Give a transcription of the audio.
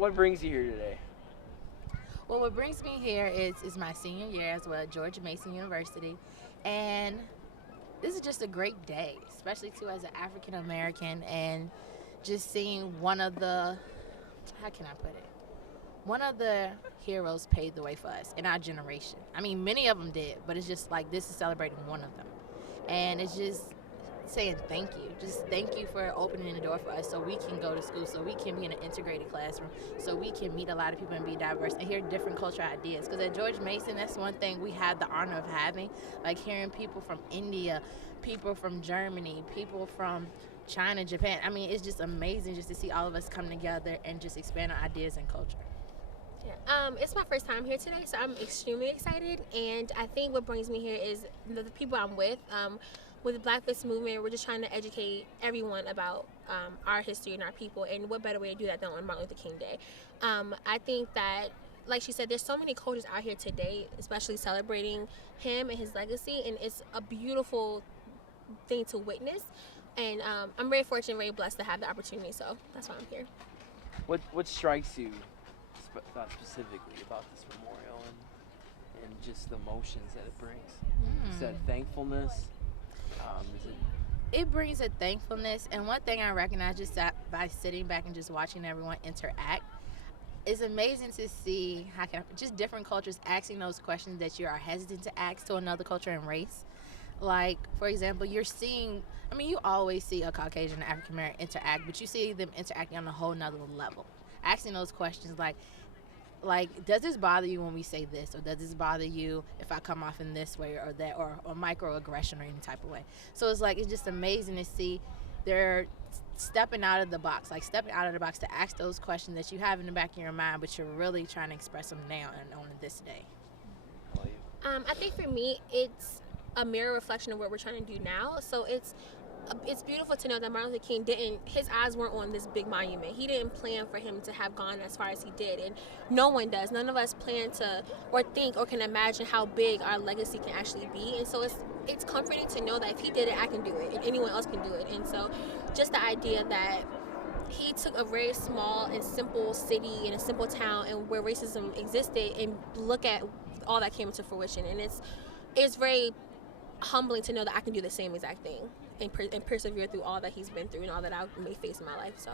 what brings you here today? Well, what brings me here is my senior year as well at George Mason University, and this is just a great day, especially too as an African American, and just seeing one of the, how can I put it, one of the heroes paved the way for us in our generation. I mean, many of them did, but it's just like this is celebrating one of them, and it's just saying thank you. Just thank you for opening the door for us so we can go to school, so we can be in an integrated classroom, so we can meet a lot of people and be diverse and hear different cultural ideas. Because at George Mason, that's one thing we have the honor of having, like hearing people from India, people from Germany, people from China, Japan. I mean, it's just amazing just to see all of us come together and just expand our ideas and culture. Yeah. It's my first time here today, so I'm extremely excited. And I think what brings me here is the people I'm with. With the Black Fist Movement, we're just trying to educate everyone about our history and our people, and what better way to do that than on Martin Luther King Day. I think that, like she said, there's so many cultures out here today, especially celebrating him and his legacy, and it's a beautiful thing to witness. And I'm very fortunate, very blessed to have the opportunity, so that's why I'm here. What strikes you specifically about this memorial and just the emotions that it brings? You said thankfulness. Is It brings a thankfulness, and one thing I recognize just by sitting back and just watching everyone interact, it's amazing to see just different cultures asking those questions that you are hesitant to ask to another culture and race. Like, for example, you're seeing, I mean, you always see a Caucasian and African American interact, but you see them interacting on a whole nother level. Asking those questions like, does this bother you when we say this, or does this bother you if I come off in this way or that, or microaggression or any type of way? So it's just amazing to see they're stepping out of the box to ask those questions that you have in the back of your mind, but you're really trying to express them now and on this day. I think for me, it's a mirror reflection of what we're trying to do now. So it's beautiful to know that Martin Luther King his eyes weren't on this big monument. He didn't plan for him to have gone as far as he did, and no one does. None of us plan to or think or can imagine how big our legacy can actually be. And so it's comforting to know that if he did it, I can do it, and anyone else can do it. And so just the idea that he took a very small and simple city and a simple town and where racism existed, and look at all that came into fruition. And it's very humbling to know that I can do the same exact thing and persevere through all that he's been through and all that I may face in my life. So